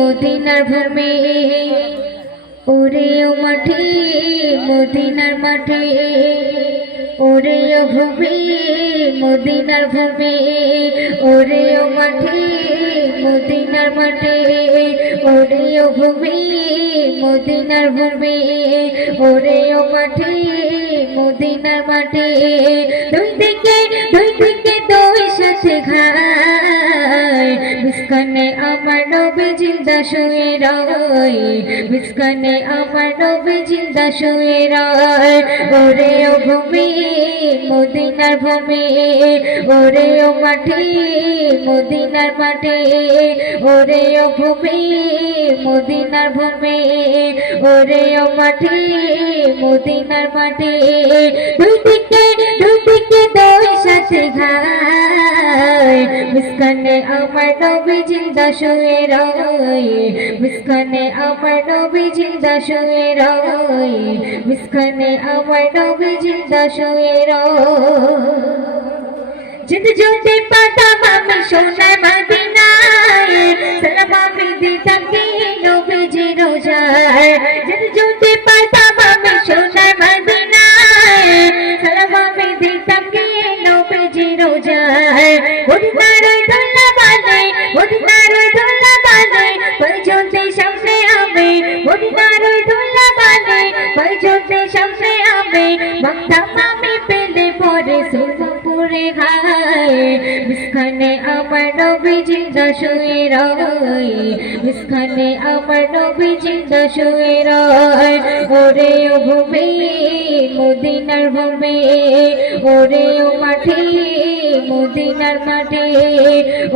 মদিনার ভূমি ওরে ও মাটি মদিনার মাটি ওরে ও ভূমি মদিনার ভূমি ওরে ও মাটি মদিনার মাটি ওরে ও ভূমি মদিনার ভূমি ওরে ও মাটি মদিনার মাটি দুই দিকে দুই সাথে খায় বিস্কানে আমার নবী জিন্দা শুয়ে রয় বিস্কানে আমার নবী জিন্দা শুয়ে রয় ওরে ও ভূমি মদিনার ভূমি ওরে ও মাটি মদিনার মাটি ওরে ও ভূমি মদিনার ভূমি ওরে ও মাটি মদিনার মাটি দুই দিকে দুই সাথে খায় বিস্কানে আমার নবী জিন্দা শুয়ে রয় বিস্কানে আমার নবী জিন্দা শুয়ে রয় বিস্কানে আমার নবী জিন্দা শুয়ে রয় যেতে যেতে পাতাম আমি সোনার মদিনায় সালাম আমি দিতাম কি নবীজি রোজায় যেতে যেতে পাতাম আমি সোনার মদিনায় সালাম আমি দিতাম কি নবীজি রোজায় মদিনার দোলা বাঁধে মদিনার দোলা বাঁধে পরিচলতে সামনে আমি মদিনার দোলা বাঁধে পরিচলতে সামনে আমি মাখতাম আমি পেলে পরে সুরপুরে খায় বিস্কানে আমার নবী জিন্দা শুয়ে রয় বিস্কানে আমার নবী জিন্দা শুয়ে রয় ওরে ও ভূমি মদিনার ভূমি ওরে ও মাটি মদিনার মাটি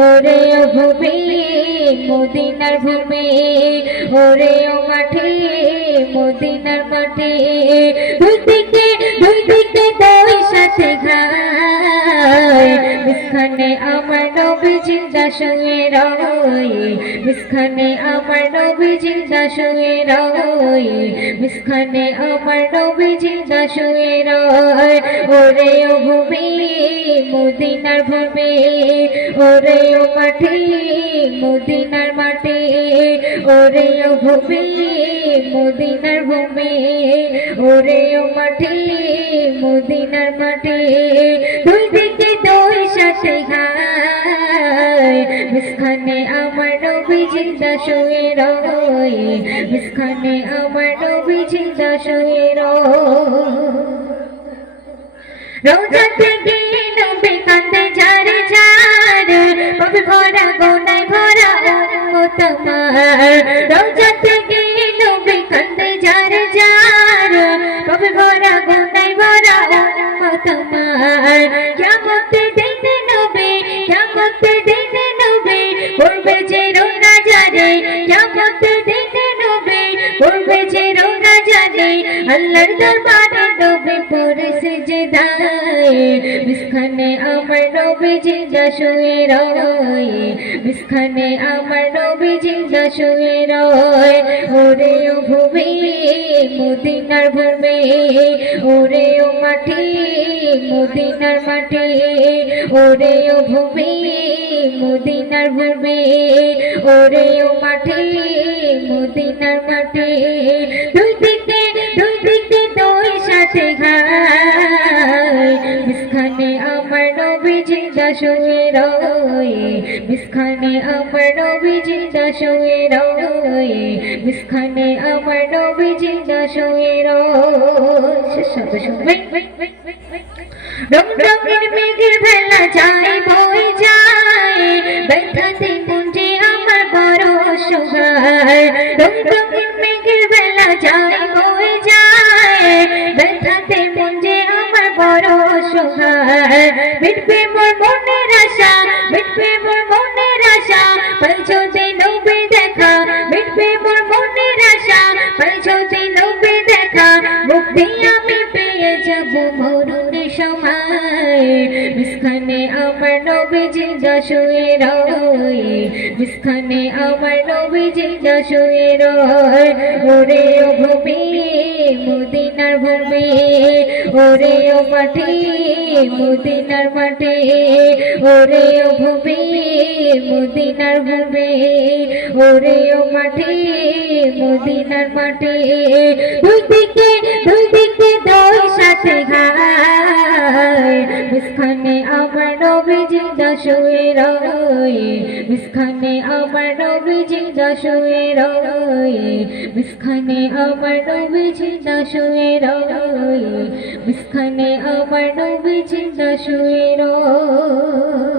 ওরে ও ভূমি মদিনার ভূমি ওরে ও মাটি মদিনার মাটি দুই দিকে দুই সাথে খায় বিস্কানে আমার নবী জিন্দা শুয়ে রয় বিস্কানে আমার নবী জিন্দা শুয়ে রয় বিস্কানে আমার নবী জিন্দা শুয়ে রয় ওরে ও ভূমি মদিনার ভূমি ওরে ও মাটি মদিনার মাটি ওরে ও ভূমি মদিনার ভূমি ওরে ও মাটি মদিনার মাটি দুই দিকে দুই সাথে খায় বিস্কানে আমার নবী জিন্দা শুয়ে রয় বিস্কানে আমার নবী জিন্দা শুয়ে রয় রোজা থেকে নবী কান্দে যারে যারে পাপে ভরা গোনায় ভরা উম্মত আমার রোজা থেকে নবী কান্দে যারে যারে পাপে ভরা গোনায় ভরা উম্মত আমার কিয়ামতের দিনে নবী কিয়ামতের দিনে নবী করবে যে রোনা জানে কিয়ামতের দিনে নবী করবে যে রোনা জানে আল্লাহর দরবারে নবী পড়ে সিজদায় বিস্কানে আমার নবী জিন্দা শুয়ে রয় বিস্কানে আমার নবী জিন্দা শুয়ে রয় ওরে ও ভূমি মদিনার ভূমি ওরে ও মাটি মদিনার মাটি ওরে ও ভূমি মদিনার ভূমি ওরে ও মাটি মদিনার মাটি দুই দিকে দুই সাথে খায় বিস্কানে আমার নবী জিন্দা শুয়ে রয় বিস্কানে আমার নবী জিন্দা শুয়ে রয় বিস্কানে আমার নবী জিন্দা শুয়ে রয় সবে সবে রং রঙের মেঘের ভেলা যায় বয়ে যায় ব্যথাতে মনটি আমার বড় অসহায় রং রঙের মেঘের ভেলা যায় বয়ে যায় ব্যথাতে মনটি আমার বড় অসহায় মিটবে মোর মনের আশা মিটবে মোর মনের আশা পাই যদি নবী দেখা মিটবে মোর মনের আশা পাই যদি নবী দেখা মুক্তি আমি পেয়ে যাব মরণের সময় বিস্কানে আমার নবী জিন্দা শুয়ে রয় মিসখানে আমার নবীজি শুয়ে রয় ওরে ও ভূমি মদিনার ভূমি ওরে ও মাটি মদিনার মাটি ওরে ও ভূমি মদিনার ভূমি ওরে ও মাটি মদিনার মাটি দুই দিকে দুই সাথে গায় মিসখানে আমার নবীজি শুয়ে রয় মিসখানে আমার নবীজি শুয়ে রয় মিসখানে আমার নবীজি শুয়ে রয় মিসখানে আমার নবীজি শুয়ে রয়